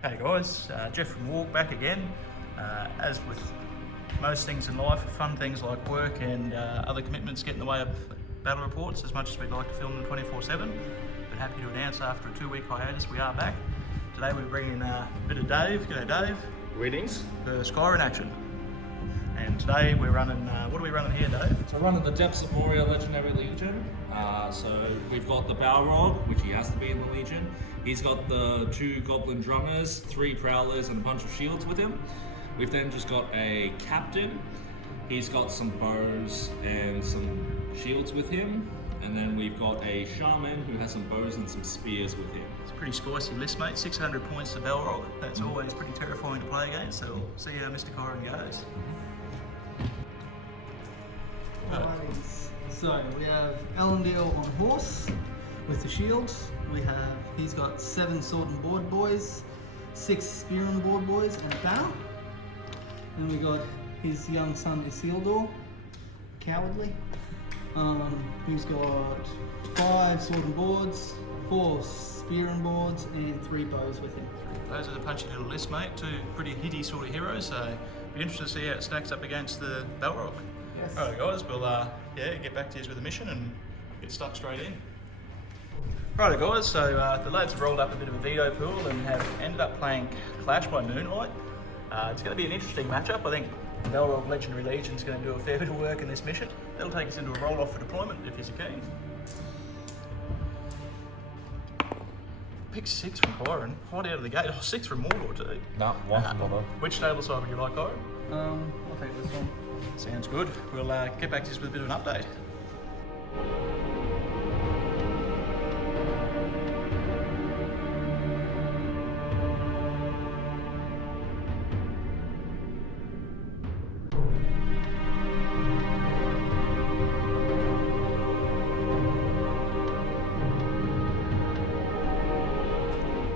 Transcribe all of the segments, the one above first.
Hey guys, Jeff from W.A.R.G back again. As with most things in life, fun things like work and other commitments get in the way of battle reports as much as we'd like to film them 24/7. But happy to announce after a 2-week hiatus we are back. Today we're bringing a bit of Dave. G'day Dave. Greetings. For Skyrim in action. And today we're running, what are we running here Dave? So running the depths of Moria Legendary Legion. So we've got the balrog, which he has to be in the Legion. He's got the 2 goblin drummers, 3 prowlers and a bunch of shields with him. We've then just got a captain. He's got some bows and some shields with him. And then we've got a shaman who has some bows and some spears with him. It's a pretty spicy list mate, 600 points to balrog. That's always pretty terrifying to play against, so we'll see how Mr. Kyron goes. So we have Elendil on horse with the shields. He's got 7 sword and board boys, 6 spear and board boys, and a banner. Then we got his young son Isildur, cowardly. He's got 5 sword and boards, 4 spear and boards, and 3 bows with him. Those are the punchy little list, mate. 2 pretty hitty sort of heroes, so be interested to see how it stacks up against the balrog. Yes. Alright guys, we'll get back to you with the mission and get stuck straight in. Righto guys, so the lads have rolled up a bit of a veto pool and have ended up playing Clash by Moonlight. It's going to be an interesting matchup. I think Balrog Legendary Legion is going to do a fair bit of work in this mission. That'll take us into a roll-off for deployment if you're keen. Pick 6 from Kyron, right out of the gate. Oh, 6 from Mordor too. No, 1 from Mordor. Which table side would you like, Kyron? I'll take this one. Sounds good. We'll get back to you with a bit of an update.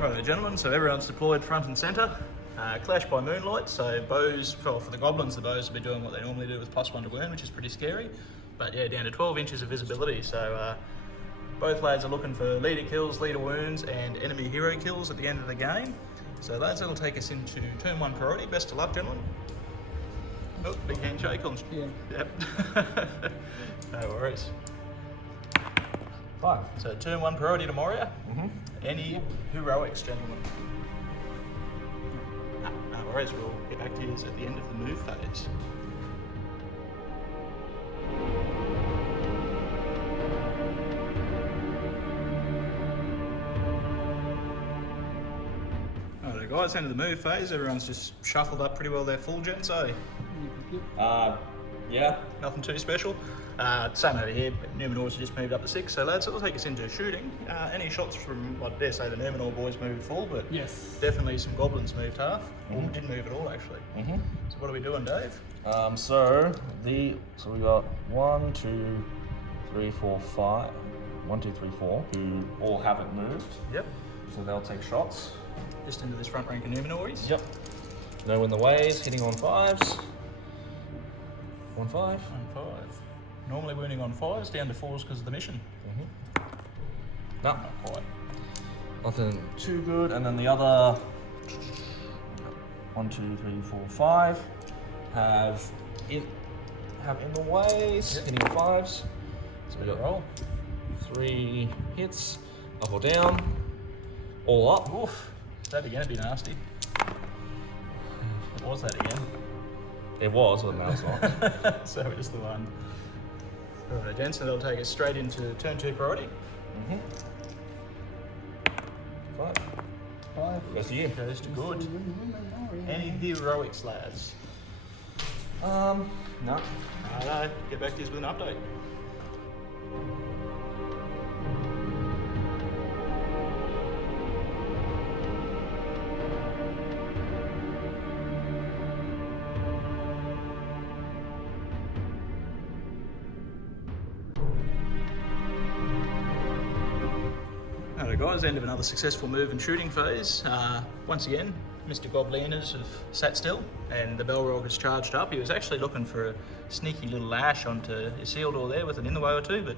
Right, gentlemen, so everyone's deployed front and centre. Clash by Moonlight, so bows, well, for the goblins, the bows will be doing what they normally do with +1 to wound, which is pretty scary. But yeah, down to 12 inches of visibility, so both lads are looking for leader kills, leader wounds, and enemy hero kills at the end of the game. So lads, that'll take us into turn 1 priority. Best of luck, gentlemen. Oh, big handshake on. Yeah. Yep. No worries. 5. So turn 1 priority to Moria. Any heroics, gentlemen? No worries, we'll get back to you at the end of the move phase. Alright guys, end of the move phase. Everyone's just shuffled up pretty well their full gens, eh? Yeah. Nothing too special. Same over here, Numenor's just moved up to 6, so lads, it'll take us into shooting. Any shots from, I dare say the Numenor boys moved full, but Yes. definitely some goblins moved half, or didn't move at all actually. So what are we doing, Dave? So we got 1, 2, 3, 4, 5. 1, 2, 3, 4. Who all haven't moved. Yep. So they'll take shots. Just into this front rank of Numenories. Yep. No in the ways, hitting on 5s. 1, 5. On 5. Normally wounding on 5s, down to 4s because of the mission. No, Not quite. nothing too good. And then the other 1, 2, 3, 4, 5 have in the ways, hitting on 5s. So we got Roll. 3 hits, up or down, all up. Oof. Is that again? It'd be nasty. What was that again? It was, but now it's not. So just the one. Alright, gents, so they'll take us straight into turn 2 priority. 5. 5. Goes to you. Goes to good. Any heroics, lads? No. Righto, get back to you with an update. Alright guys, end of another successful move and shooting phase. Once again, Mr. Gobliners have sat still and the balrog has charged up. He was actually looking for a sneaky little lash onto Isildur there with an in the way or two, but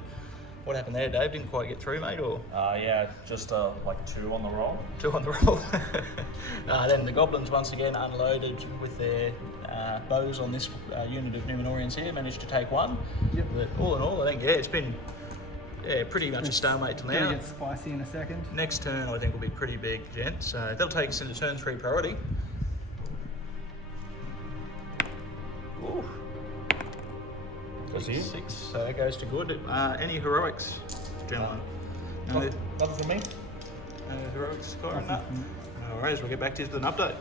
What happened there, Dave? Didn't quite get through, mate, or? Yeah, just like 2 on the roll. 2 on the roll. Then the goblins once again unloaded with their bows on this unit of Numenorians here, managed to take one. Yep. But all in all, I think, yeah, it's been pretty much a stalemate till Gonna now. get spicy in a second. Next turn, I think, will be pretty big, gents. So they'll take us into turn 3 priority. Ooh. That's you. 6, so that goes to good. Any heroics, gentlemen? No, Nothing from me. no heroics, Corin? No. Nothing from me. No worries, we'll get back to you with an update.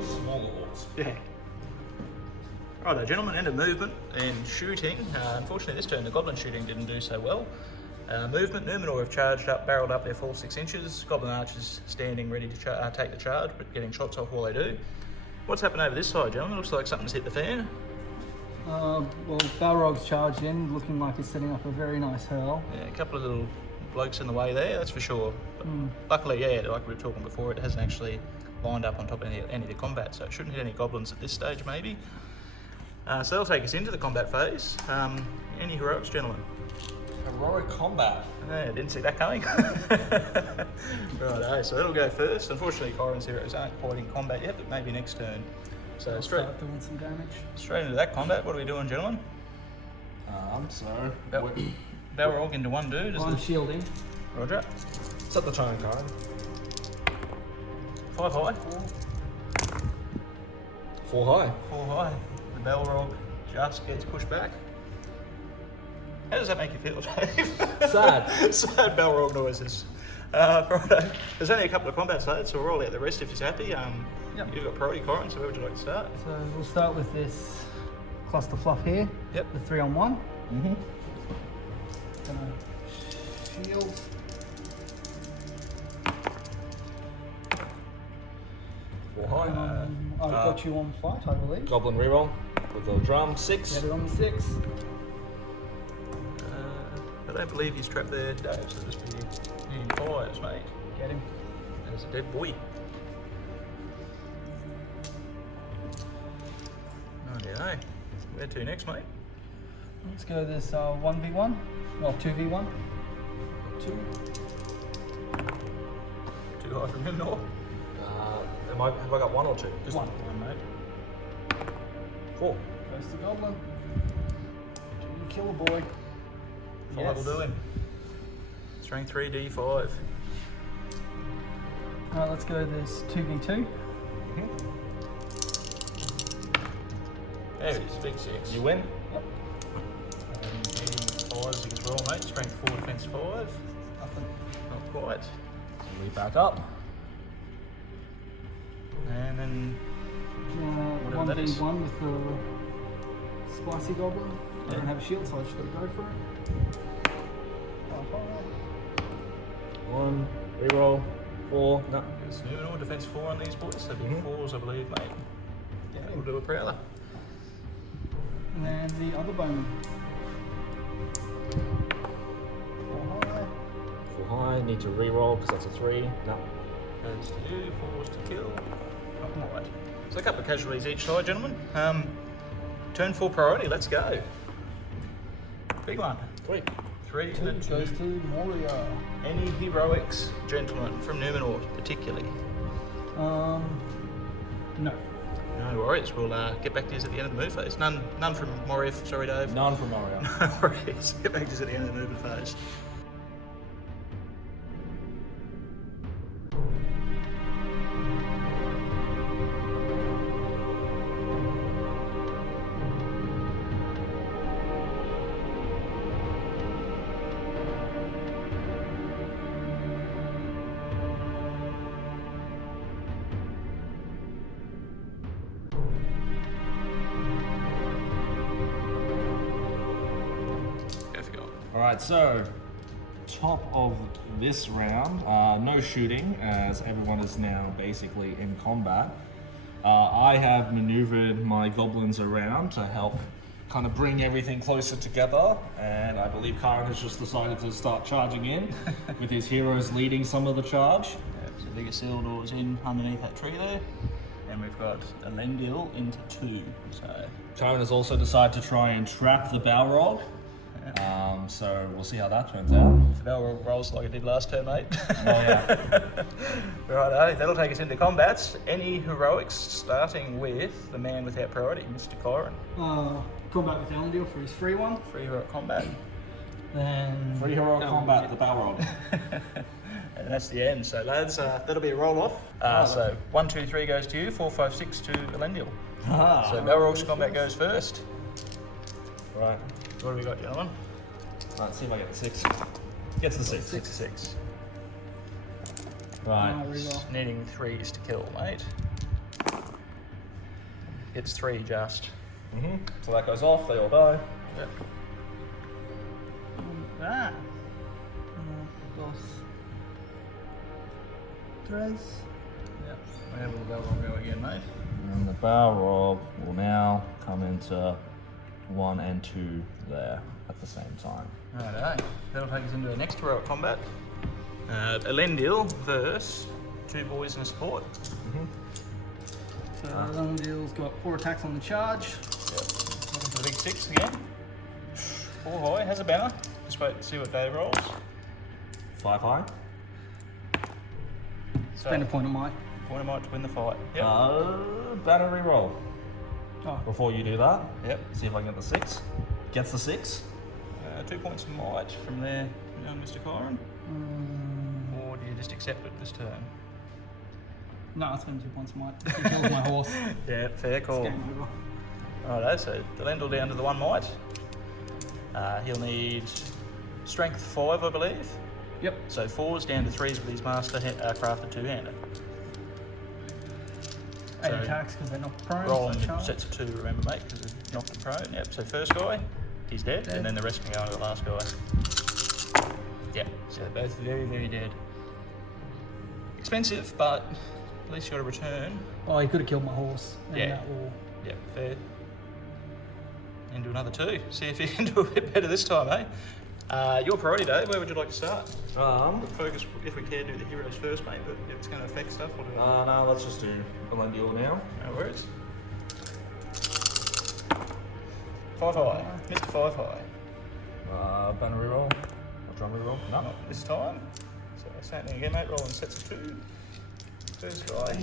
Smaller horse. Yeah. Righto, gentlemen, end of movement and shooting. Unfortunately, this turn the goblin shooting didn't do so well. Movement, Numenor have charged up, barreled up their full 6 inches. Goblin archers standing ready to take the charge, but getting shots off while they do. What's happened over this side, gentlemen? Looks like something's hit the fan. Well, Balrog's charged in, looking like he's setting up a very nice hurl. Yeah, a couple of little blokes in the way there, that's for sure. But luckily, yeah, like we were talking before, it hasn't actually lined up on top of any of the combat, so it shouldn't hit any goblins at this stage, maybe. So they'll take us into the combat phase. Any heroics, gentlemen? Heroic combat. Yeah, didn't see that coming. Righto, so that'll go first. Unfortunately, Corin's heroes aren't quite in combat yet, but maybe next turn. So Start doing some damage. straight into that combat. What are we doing, gentlemen? So W.A.R.G into one dude. Is I'm the shielding. Roger. set the tone card. 5 high. 4 high. 4 high. The Balrog just gets pushed back. How does that make you feel, Dave? Sad. Sad Balrog noises. Righto. There's only a couple of combat sides, so we'll roll out the rest if he's happy. Yep. You've got priority, Corin, so where would you like to start? So we'll start with this cluster fluff here. Yep. The 3-on-1. Mm-hmm. Gonna shield. Four high. I've got you on fight, I believe. Goblin reroll with the drum. 6. Get it on the 6. I don't believe he's trapped there, Dave, so just be hitting 5s, mate. Get him. There's a dead boy. Righty-o. Where to next, mate? Let's go this 1v1. Well, 2v1. 2. Too high from him, Nor? Have I got 1 or 2? Just One. one, mate. 4. Goes to Goblin. Do you kill a boy? 5 will do him. Strength 3, D5. Let's go this 2v2. There it is, big 6. You win. Yep. And D5s you can roll, mate. Strength 4, defense 5. Nothing. Not quite. We back up. And then Whatever that is. 1v1 with the spicy goblin. I don't have a shield, so I just gotta go for it. 1. Reroll. 4. No. it's Numenor, defense 4 on these boys. So big 4s, I believe, mate. Yeah, We'll do a prowler. and then the other bowman. 4 high. 4 high. Need to reroll because that's a 3. No. Goes to you, 4s to kill. Not quite. So a couple of casualties each side, gentlemen. Turn 4 priority, let's go. Big one. 3. 3 2 and 2. goes to Moria. Any heroics, gentlemen, from Numenor particularly? No. No worries, we'll get back to you at the end of the move phase. None from Moria, sorry Dave. None from Moria. No worries, get back to you at the end of the movement phase. Go for gold. Alright, so top of this round, no shooting as everyone is now basically in combat. I have maneuvered my goblins around to help kind of bring everything closer together, and I believe Karen has just decided to start charging in with his heroes leading some of the charge. Yep, so big Isildur's in underneath that tree there. And we've got Elendil into 2. So Karen has also decided to try and trap the Balrog. So we'll see how that turns out. if the Balrog rolls like it did last turn, mate. Oh yeah. Righto, that'll take us into combats. Any heroics, starting with the man without priority, Mr. Kyron. Combat with Elendil for his free one. Free heroic combat. Then Free heroic combat, the Balrog. And that's the end. So lads, that'll be a roll off. So 1, 2, 3 goes to you, 4, 5, 6 to Elendil. So Balrog's combat goes first. Right. What have we got, gentlemen? Let's see if I get the 6. Gets the 6. 6 to 6. Right. Reroll. Needing 3s to kill, mate. It's 3 just. So that goes off, they all die. Yep. That. Dos. Tres. Yep. We have a little Balrog go again, mate. And the Balrog will now come into 1 and 2 there at the same time. Righto. That'll take us into the next heroic combat. Elendil versus 2 boys and a support. So Elendil's got 4 attacks on the charge. Yep. Looking for the big 6 again. 4 high, has a banner. Just wait to see what Dave rolls. 5 high. So, Spend a point of might. point of might to win the fight. Yep. Banner reroll. Oh. Before you do that, Yep. see if I can get the 6. Gets the 6. 2 points of might from there, young Mr. Kyron. Or do you just accept it this turn? No, I spend 2 points of might. He kills my horse. Yeah, fair call. It's game over. Righto, so Elendil down to the 1 might. He'll need strength 5, I believe. Yep. So 4's down to 3's with his master crafted 2-hander. 8 So, attacks because they're not prone. Rolling so charge. sets of 2, remember, mate, because it knocked him prone. Yep, so first guy, he's dead, and then the rest can go into the last guy. Yeah, so both very, very dead. Expensive, but at least you got a return. Oh, he could have killed my horse. And Yeah. that will... Yep, fair. And do another 2. See if you can do a bit better this time, eh? Your priority, Dave, where would you like to start? Focus, if we can, do the heroes first, mate, but if it's going to affect stuff, we'll do it. No, let's just do Elendil now. No worries. 5 high. Mr. 5 high. Banner reroll. Or drum reroll. No. Not this time. So same thing again, mate. Rolling sets of 2. First guy.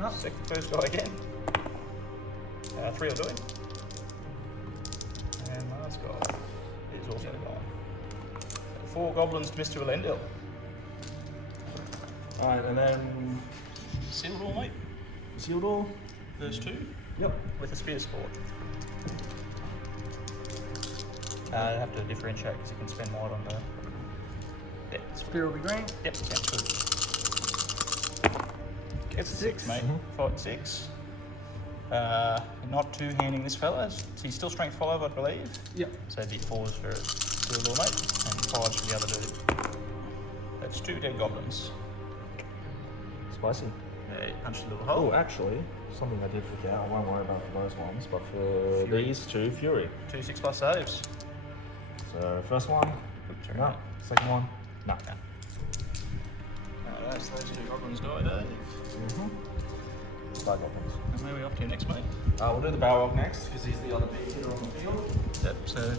No. First guy again. 3 will do it. And last guy is also gone. 4 goblins to Mr. Elendil. Alright, and then Isildur, mate. Isildur. First 2. Yep. With a spear support. I have to differentiate because you can spend might on the. Yeah, Spear will be green. yep, sounds good. Gets a 6, mate. Fight 6. Not 2-handing this fella. He's still strength 5, I believe. Yep. So it'd be 4s for Isildur, mate, and 5s for the other dude. That's 2 dead goblins. Spicy. They punched a little hole. Oh, actually, something I did forget. I won't worry about for those ones, but for these 2, Fury. 2 6+ saves. So first one, Sorry, no. mate. Second one, no. That's those 2 goblins died, eh? 5 goblins. And where are we off to next, mate? We'll do the Balrog next because he's the other big hitter on the field. Yep, so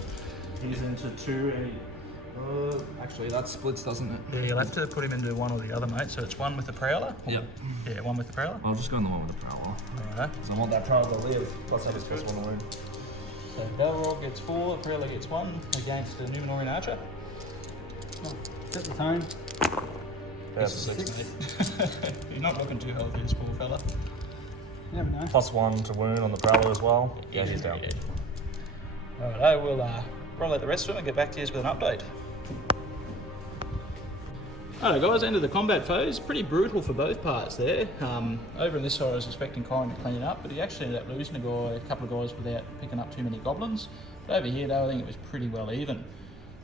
He's into 2 and actually that splits, doesn't it? yeah, you'll have to put him into 1 or the other, mate. So it's 1 with the Prowler. Yep. Yeah, 1 with the Prowler. I'll just go in the one with the Prowler. Alright. Because I want that Prowler to live. Plus have his That's plus 1 wound. So Balrog gets 4, the Prowler gets 1 against the Numenor Archer. Set the tone. That's Gets a 6, mate. You're not looking too healthy, this poor fella. You never know. plus 1 to wound on the Prowler as well. Yeah, he's down. Alright, we'll roll out the rest of them and get back to you with an update. Alright guys, end of the combat phase. Pretty brutal for both parts there. Over on this side I was expecting Kyron to clean it up, but he actually ended up losing a couple of guys without picking up too many goblins. But over here though, I think it was pretty well even.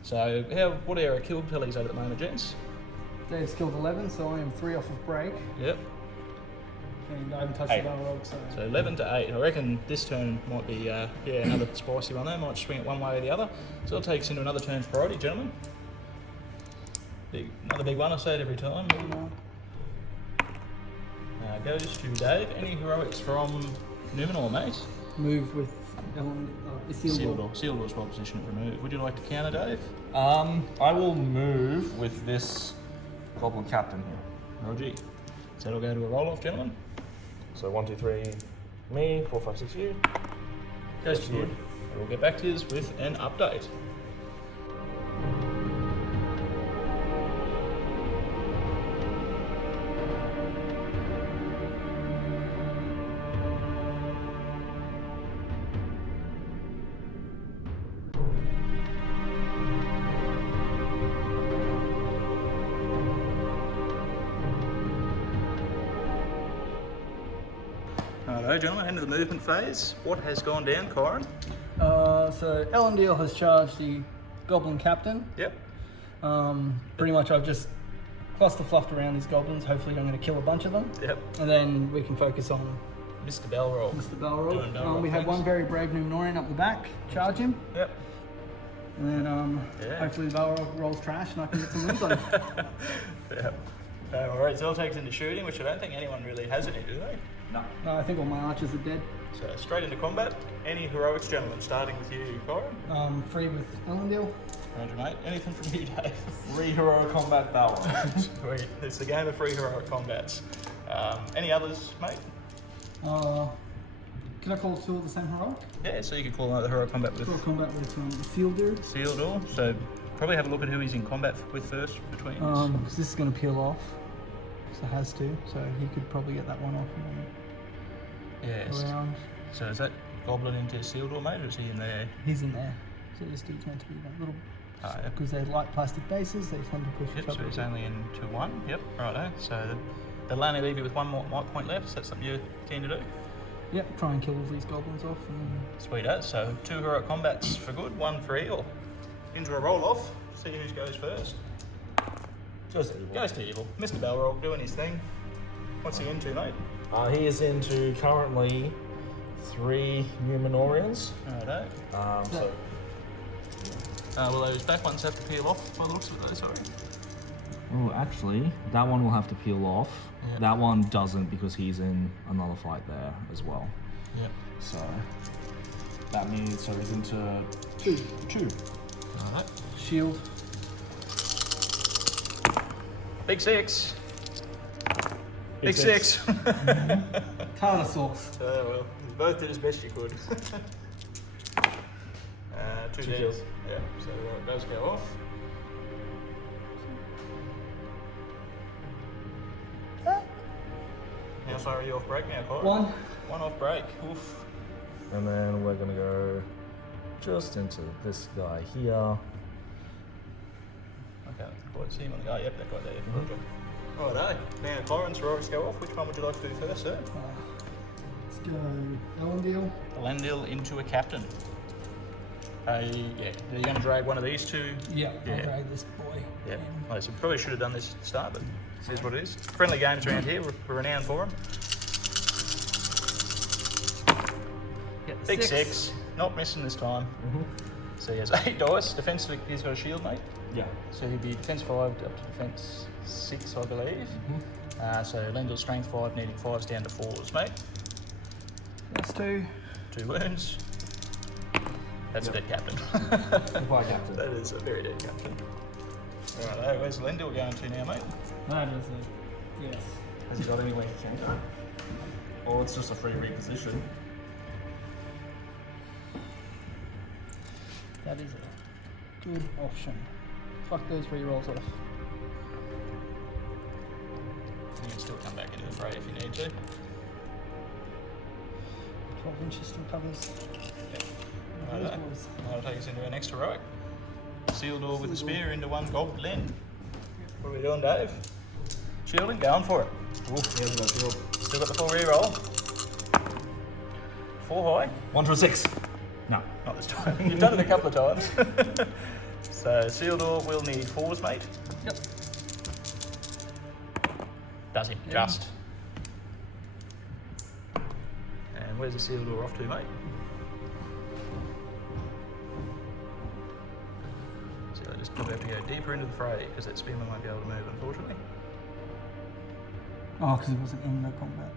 So what are our kill tallies at the moment, gents? Dave's killed 11, so I am 3 off of break. Yep. and I haven't touched 8. the balrog, so. So 11 to 8. I reckon this turn might be another spicy one there. Might swing it one way or the other. So it'll take us into another turn's priority, gentlemen. Another big one. I say it every time. Goes to Dave. Any heroics from Numenor, mate? Move with Isildur. Isildur's well positioned to remove. Would you like to counter, Dave? I will move with this goblin captain here. R.G. So that'll go to a roll-off, gentlemen. So 1, 2, 3, me. 4, 5, 6, you. Goes to you. We'll get back to you with an update. Righto, gentlemen, end of the movement phase. What has gone down, Corin? So Elendil has charged the goblin captain. Yep. Pretty much I've just cluster fluffed around these goblins. Hopefully I'm going to kill a bunch of them. Yep. And then we can focus on Mr. Balrog. Mr. Doing Balrog. We have things. one very brave Numenorian up the back. Charge him. Yep. And then Yeah. hopefully the Balrog rolls trash and I can get some wins on him. Yep. Alright, so it takes into shooting, which I don't think anyone really has any, do they? No. No, I think all my archers are dead. So straight into combat. Any heroics, gentlemen, starting with you, Corin? Free with Elendil. Roger, mate. Anything from you, Dave? Free hero combat balrog. Sweet. It's the game of free heroic combats. Any others, mate? Can I call two of the same heroic? Yeah, so you could call another heroic combat with Heroic combat with Isildur. Isildur. So probably have a look at who he's in combat with first between us. Because this is going to peel off. So it has to. So he could probably get that one off and Yes. then around. So is that goblin into Isildur, mate, or is he in there? He's in there. So this dude's meant to be that little. Yep. Because they're light plastic bases, they tend to push Yep, each so other. he's only into 1. Yep, righto. So they'll only leave you with one more might point left. Is that something you're keen to do? Yep, try and kill all these goblins off. And Sweet as. So 2 heroic combats for good, 1 for evil. Into a roll off. See who goes first. Goes to evil. Mr. Balrog doing his thing. What's he into, mate? He is into currently 3 Numenorians. Righto. So Will those back ones have to peel off by the looks of it though, sorry? Oh, actually, that one will have to peel off. Yeah. That one doesn't because he's in another fight there as well. Yep. so that means he's into 2. Alright. shield. Big 6. Big 6. Tartar sauce. Well, you both did as best you could. 2 Two dead. kills. Yeah, so it does go off. How far are you off break now, Kyle? 1. 1 off break. Oof. And then we're gonna go just into this guy here. I can't quite see him on the guy. Yep, that guy there. Righto. Now, Corin's heroics go off. Which one would you like to do first, sir? Let's go Elendil. Elendil into a captain. Yeah, are you going to drag one of these two? Yeah, Yeah. I'll drag this boy. Yeah. in. Well, so probably should have done this at the start, but this is what it is. Friendly games around here. We're renowned for them. Get the Big 6. Not missing this time. So he has 8 dice. Defense, he's got a shield, mate. Yeah. So he'd be defense 5 up to defense 6, I believe. So Elendil strength 5, needing 5s down to 4s, mate. That's 2. 2 wounds. That's a dead captain. Goodbye, Captain. That is a very dead captain. Alright, where's Elendil going to now, mate? That is a yes. Has he got anywhere he can go? Or it's just a free reposition? That is a good option. Fuck those rerolls off. You can still come back into the fray if you need to. 12 inches still covers. Righto. That'll take us into our next heroic. Isildur with a spear into 1 goblin. What are we doing, Dave? Shielding? Going for it. Here's my shield. Still got the full reroll. 4 high. 1 to a 6. No. Not this time. You've done it a couple of times. So Isildur will need 4s, mate. Yep. Does him. Yeah. Just. where's Isildur off to, mate? So I just probably have to go deeper into the fray because that spearman won't be able to move, unfortunately. Oh, because it wasn't in the combat.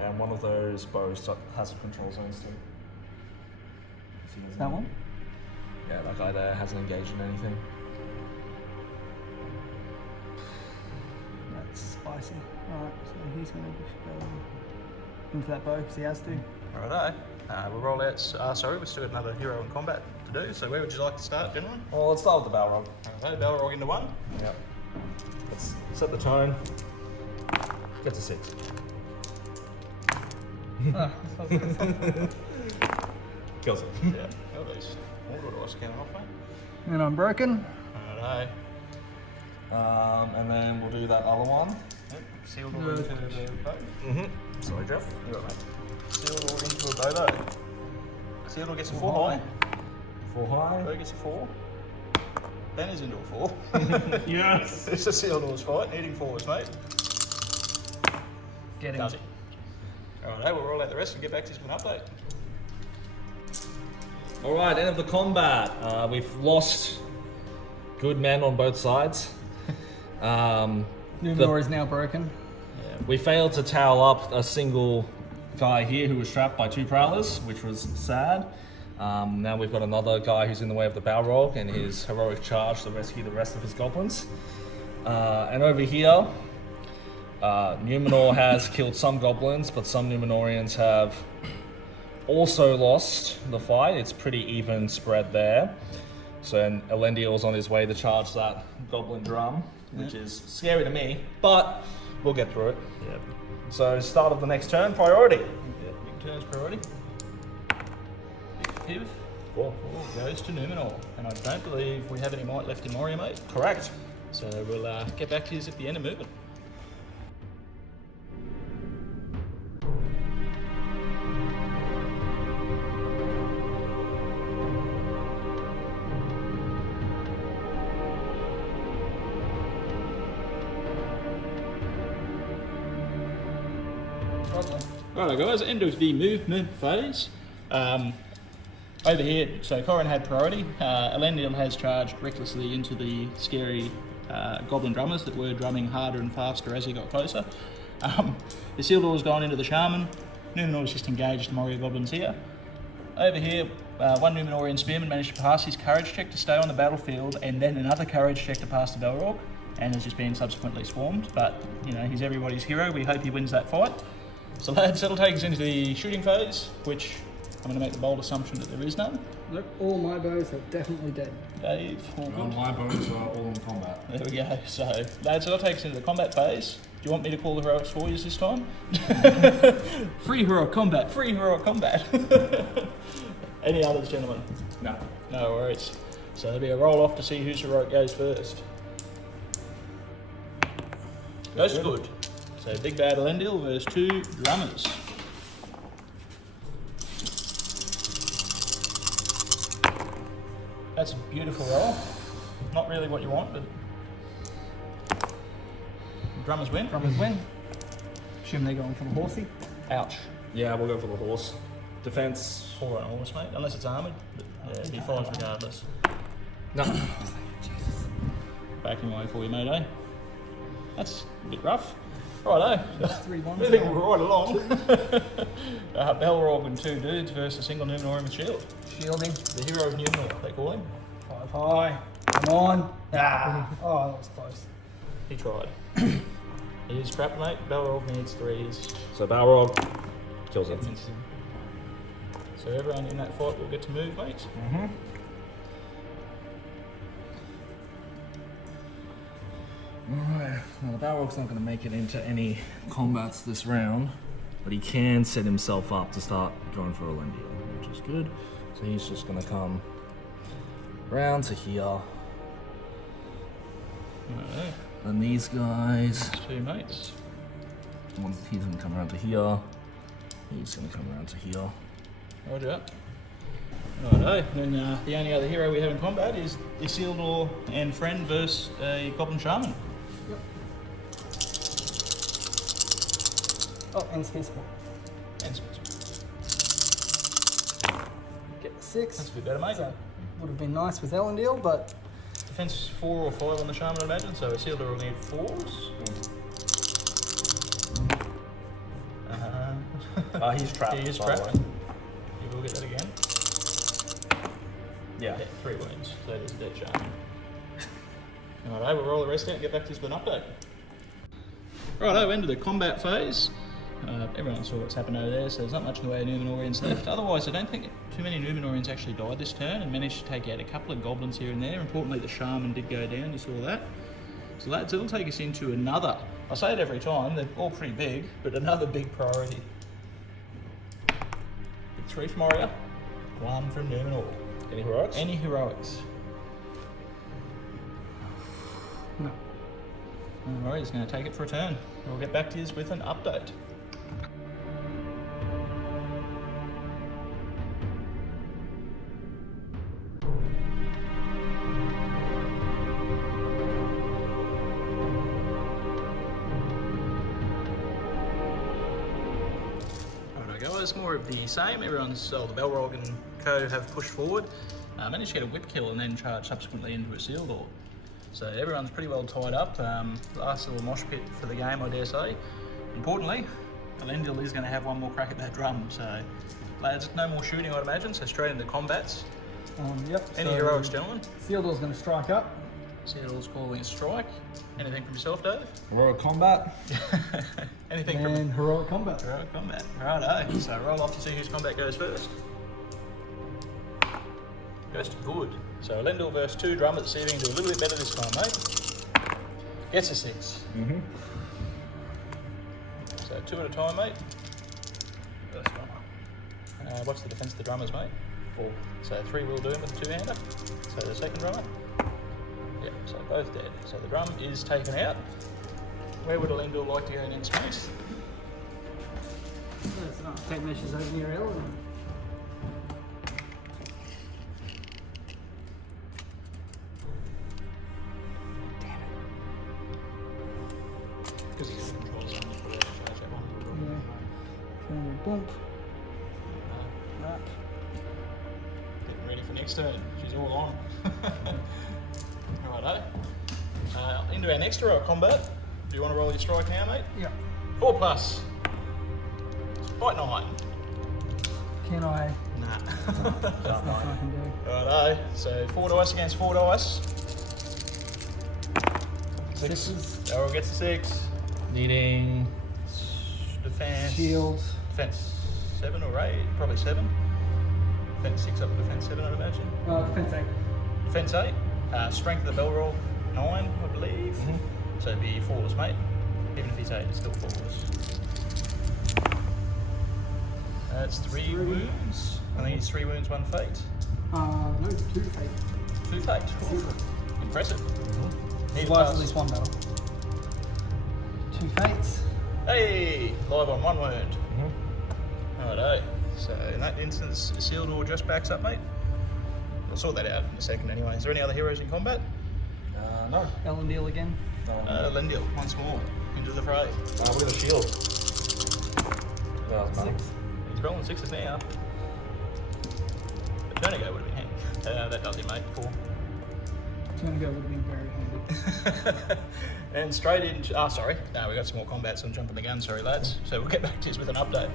And one of those bows has control zones too. See, there's That no- one? Yeah, that guy there hasn't engaged in anything. That's spicy. Alright, so he's going to go into that bow because he has to. Alrighto. We'll roll out. Sorry, we've still got another hero in combat to do. So where would you like to start, gentlemen? Well, let's start with the Balrog. Alright, Balrog into 1. Yep. Let's set the tone. Get to 6. Kills it. Yeah. Oh, these Mordor dice are coming off, mate. And I'm broken. Alrighto. And then we'll do that other one. Yep. Isildur into the bow. Sorry, Jeff. You got it, mate. Isildur into a bow. Isildur gets a 4 high. 4 high. Bow gets a 4. Ben is into a 4. Yes. It's a Isildur's fight, needing 4s, mate. Get him. Does he? Alright, we'll roll out the rest and get back to you with an update. Alright, end of the combat. We've lost good men on both sides. Numenor is now broken. We failed to towel up a single guy here who was trapped by 2 prowlers, which was sad. Now we've got another guy who's in the way of the Balrog and his heroic charge to rescue the rest of his goblins. And over here, Numenor has killed some goblins, but some Numenorians have also lost the fight. It's pretty even spread there. So and Elendil's on his way to charge that goblin drum, which is scary to me, but we'll get through it. Yep. So start of the next turn, priority. Yep, big turns priority. Big piv. Cool. Goes to Numenor. And I don't believe we have any might left in Moria, mate. Correct. So we'll get back to you at the end of movement. Righto guys, end of the movement phase. Over here, so Corin had priority. Elendil has charged recklessly into the scary goblin drummers that were drumming harder and faster as he got closer. Isildur's gone into the shaman. Numenor's just engaged the Moria goblins here. Over here, one Numenorian spearman managed to pass his courage check to stay on the battlefield, and then another courage check to pass the Balrog, and has just been subsequently swarmed. But you know, he's everybody's hero. We hope he wins that fight. So lads, that'll take us into the shooting phase, which I'm going to make the bold assumption that there is none. Look, all my bows are definitely dead. Dave, all Well, good? my bones are all in combat. There we go. So lads, that'll take us into the combat phase. Do you want me to call the heroics for you this time? Free heroic combat, free heroic combat. Any others, gentlemen? No. No worries. So there'll be a roll off to see whose heroic goes first. Goes good. So big bad Elendil versus 2 drummers. That's a beautiful roll. Not really what you want, but drummers win. Drummers win. Assume they're going for the horsey. Ouch. Yeah, we'll go for the horse. Defense. 4 on a horse, mate. Unless it's armoured. But yeah, he fires regardless. No. Backing away for you, mate, eh? That's a bit rough. Righto. 3-1. Moving right along. Balrog and 2 dudes versus a single Numenorian with shield. Shielding. The hero of Numenor, they call him. 5 high. Come on. Ah. Oh, that was close. He tried. He is trapped, mate. Balrog needs 3s. So Balrog kills it. So everyone in that fight will get to move, mate. Alright, well the Balrog's not going to make it into any combats this round, but he can set himself up to start going for Elendil, which is good. So he's just going to come round to here. Alright, And these guys, 2 mates. he's going to come around to here. He's going to come around to here. Roger. Righto. Then the only other hero we have in combat is Isildur and friend versus a goblin shaman. Yep. Oh, and space ball. And Space. get the 6. That's a bit better, mate. So, would have been nice with Elendil, but Defense 4 or 5 on the Shaman, I'd imagine, so Isildur will need 4s. He's trapped. He is by the trapped. way. You will get that again. Yeah. 3 wounds, so it is a dead Shaman. Alright, we'll roll the rest out and get back to this with an update. Righto, end of the combat phase. Everyone saw what's happened over there, so there's not much in the way of Numenorians left. Otherwise, I don't think too many Numenorians actually died this turn and managed to take out a couple of goblins here and there. Importantly, the Shaman did go down, you saw that. So lads, it'll take us into another, I say it every time, they're all pretty big, but another big priority. Big 3 from Moria, 1 from Numenor. Any heroics? Any heroics? no. Alright, he's going to take it for a turn. We'll get back to you with an update. Alright guys, more of the same. Everyone's, the Balrog and co have pushed forward. Managed to get a whip kill and then charge subsequently into Isildur. So everyone's pretty well tied up. Last little mosh pit for the game, I dare say. Importantly, Elendil is going to have one more crack at that drum. So lads, no more shooting, I'd imagine. So straight into combats. Yep. Any heroics, gentlemen? Isildur's going to strike up. Isildur's calling a strike. Anything from yourself, Dave? Heroic combat. Anything And from heroic combat. heroic combat? Righto. So roll off to see whose combat goes first. Goes to good. So Elendil versus 2 drummers, see if we can do a little bit better this time, mate. Gets a 6. Mm-hmm. So 2 at a time, mate. First drummer. What's the defense of the drummers, mate? 4. So 3 will do him with a 2-hander. So the second drummer. Yep, so both dead. So the drum is taken out. Where would Elendil like to go next, mate? Take measures over near Elendil. Because he's controls on the charge that one. Yeah. Trying to bump. Wrap. Getting ready for next turn. She's all on. Righto. Into our next heroic combat. Do you want to roll your strike now, mate? Yeah. 4 plus. Fight 9. Can I? Nah. There's nothing I can do. Righto. So 4 dice against 4 dice. 6. Sixes. Daryl gets a 6. Needing. Defense. Shield. Defense 7 or 8. Probably 7. Defense 6 up to defense 7, I'd imagine. Defense 8. Defense 8. Strength of the Balrog 9, I believe. Mm-hmm. So it'd be 4s, mate. Even if he's 8, it's still 4s. That's 3 wounds. I think it's 3 wounds, 1 fate. No, 2 fate. 2 fate. Impressive. Need Survives pass. at least 1 battle. 2 fates. Hey! Live on 1 wound. Mm-hmm. Righto. So in that instance, Isildur just backs up, mate. We'll sort that out in a second anyway. Is there any other heroes in combat? No. Elendil again. Elendil, once more. Into the fray. We've got a shield. Well, 6. He's rolling 6s now. A turn ago would have been handy. That does it, mate. 4. Turn ago would have been very handy. And straight into... sorry. No, we got some more combat, so I'm jumping the gun. Sorry, lads. So we'll get back to you with an update.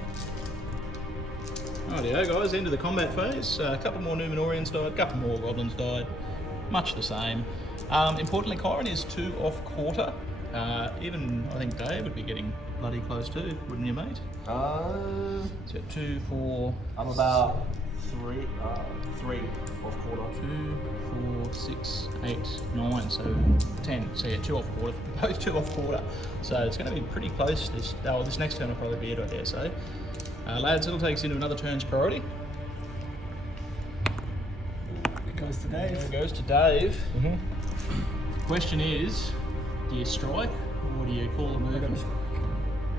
Rightio, guys. Into the combat phase. A couple more Numenorians died. A couple more goblins died. Much the same. Importantly, Kyron is 2 off quarter. Even, I think Dave would be getting bloody close too, wouldn't you, mate? So 2, 4... I'm about 3 off quarter. 2, 4, 6, 8, 9, so 10. So yeah, 2 off quarter, both 2 off quarter. So it's going to be pretty close. This next turn will probably be it, I dare say. Lads, it'll take us into another turn's priority. It goes to Dave. It goes to Dave. Mm-hmm. Question is, do you strike or do you call a move?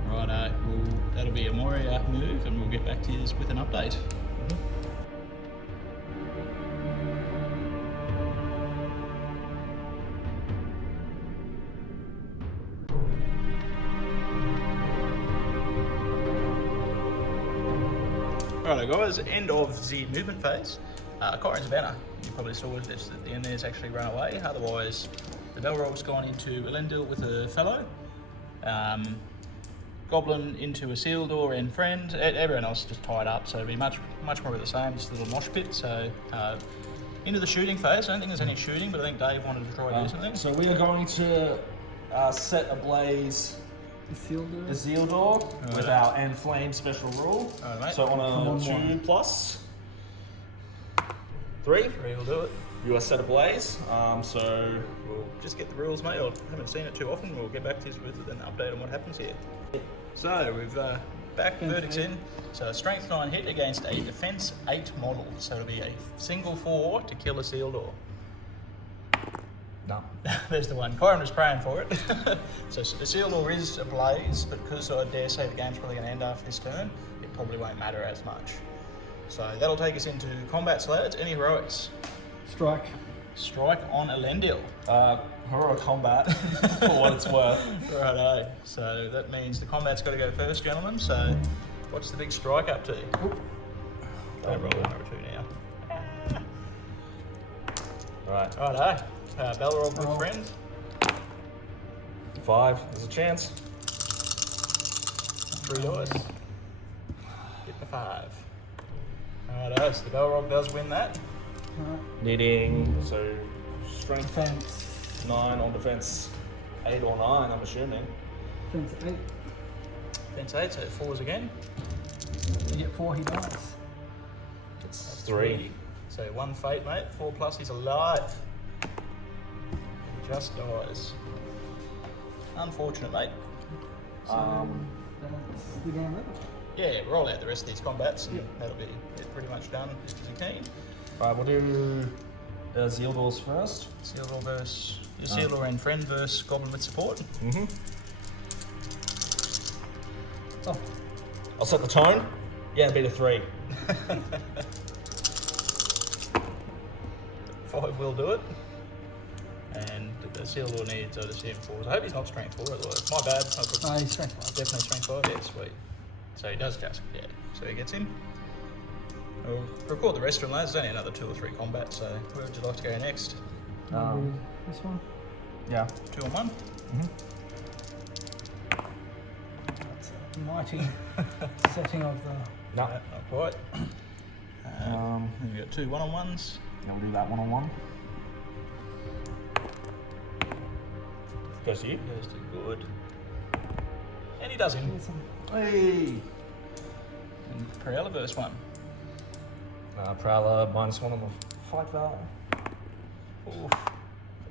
Righto, well, that'll be a Moria move and we'll get back to you with an update. Righto guys, end of the movement phase. Kyron's banner, you probably saw this at the end there's actually run away, otherwise the Balrog's gone into Elendil with a fellow. Goblin into Isildur and friend, everyone else just tied up, so it'll be much more of the same, just a little mosh pit. So into the shooting phase. I don't think there's any shooting, but I think Dave wanted to try to do something. So we are going to set ablaze Isildur with our End Flame special rule. Alright, mate. So on a 2 plus 3, We'll do it. you are set ablaze. So We'll just get the rules, mate. I haven't seen it too often. We'll get back to you with an update on what happens here. So we've back verdicts in. So a strength 9 hit against a defense 8 model. So it'll be a single 4 to kill Isildur. no. There's the one. Kyron was praying for it. So Isildur is ablaze, but because I dare say the game's probably going to end after this turn, it probably won't matter as much. So that'll take us into combat, lads. Any heroics? Strike. Strike on Elendil. Heroic combat for what it's worth. Righto. So that means the combat's got to go first, gentlemen. So what's the big strike up to? Don't roll number 2 now. Right. Righto. Balrog with friend. 5, there's a chance. 3 dice. Hit the 5. Righto. So the Balrog does win that. Needing, so strength Defense. 9 on defense 8 or 9, I'm assuming. Defense 8. Defense 8, so it 4s again. You get 4, he dies. It's 3. So 1 fate, mate. 4 plus, he's alive. He just dies. Unfortunate, mate. That's the game over. Yeah, roll out the rest of these combats and that'll be it pretty much done if you're keen. Right, we'll do Isildur's first. Isildur versus Isildur and friend versus Goblin with support. Oh. I'll set the tone. Yeah, beat a 3. 5 will do it. And Isildur needs, I assume, 4s. I hope he's not strength 4, otherwise. My bad. He's strength 5. Definitely strength 5, yeah, sweet. So he does just, yeah. So he gets him. We'll record the rest of them, lads. There's only another 2 or 3 combats, so where would you like to go next? This one. Yeah. 2 on 1? That's a mighty setting of the. No. Not quite. We've got 2 1-on-1s. Yeah, we'll do that 1-on-1. Goes to you. Goes to good. And he does him. Hey! And Perella versus 1. Prowler -1 on the fight value. Oof.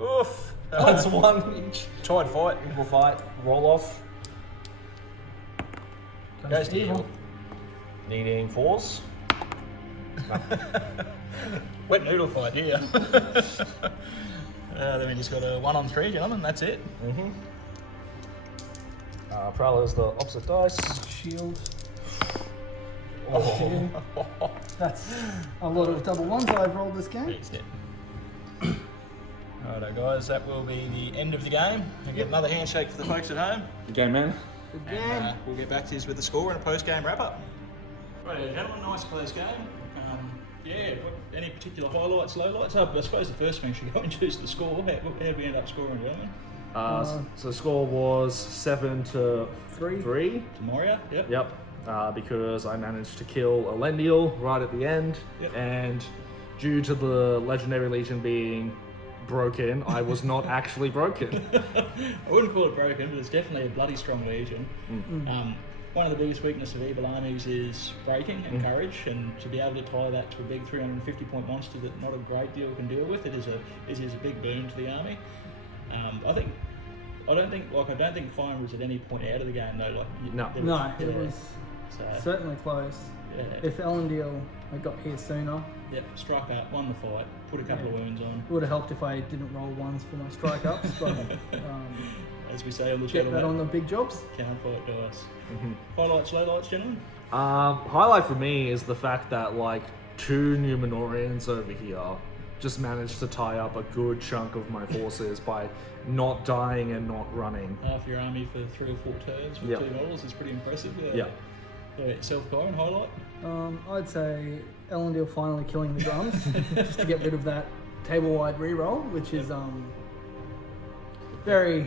Oof. That's 1 each. Tied fight. Equal fight. Roll off. Goes to evil. Needing 4s. Wet noodle fight here. Then we just got a 1-on-3, gentlemen. That's it. Prowler's the opposite dice. Shield. Oh. That's a lot of double 1s I've rolled this game. He's dead. Righto, guys. That will be the end of the game. We'll get another handshake for the folks at home. Game man. And we'll get back to you with the score and a post-game wrap-up. Right, gentlemen, nice close game. Any particular highlights, lowlights? I suppose the first thing should go into is the score. How did we end up scoring, gentlemen? So the score was 7-3. To Moria, yep. Yep. Because I managed to kill Elendil right at the end, Yep. and due to the Legendary Legion being broken, I was not actually broken. I wouldn't call it broken, but it's definitely a bloody strong legion. One of the biggest weaknesses of evil armies is breaking and courage, and to be able to tie that to a big 350-point monster that not a great deal can deal with, it is a big boon to the army. I don't think Fire was at any point out of the game though. It was certainly close. Yeah. If Elendil had got here sooner, Struck up, won the fight, put a couple of wounds on. it would have helped if I didn't roll 1s for my strike ups, but As we say on the get channel, that on the big jobs. can't fight dice. Highlights, lowlights, gentlemen? Highlight for me is the fact that like 2 Numenorians over here just managed to tie up a good chunk of my forces by not dying and not running. Half your army for 3 or 4 turns with 2 models is pretty impressive. Yeah. Yeah, yourself, Kyron, highlight? I'd say Elendil finally killing the drums, just to get rid of that table-wide reroll, which is very,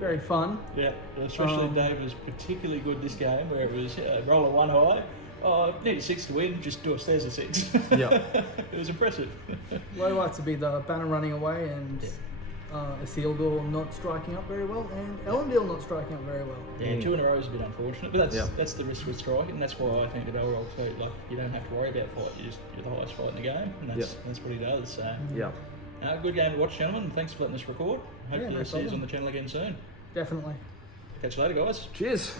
very fun. Yeah, especially Dave was particularly good this game where it was roll a 1 high. Oh, need a 6 to win, just do a stairs a 6. Yeah. It was impressive. Low light to be the banner running away and Isildur not striking up very well, and Elendil not striking up very well. Yeah, 2 in a row is a bit unfortunate, but Yeah. that's the risk with striking, and that's why I think at Balrog too, like you don't have to worry about fight, you're the highest fight in the game, and that's what he does. So Yeah. good game to watch, gentlemen, and thanks for letting us record. Hopefully no we'll see you problem. on the channel again soon. Definitely. Catch you later, guys. Cheers.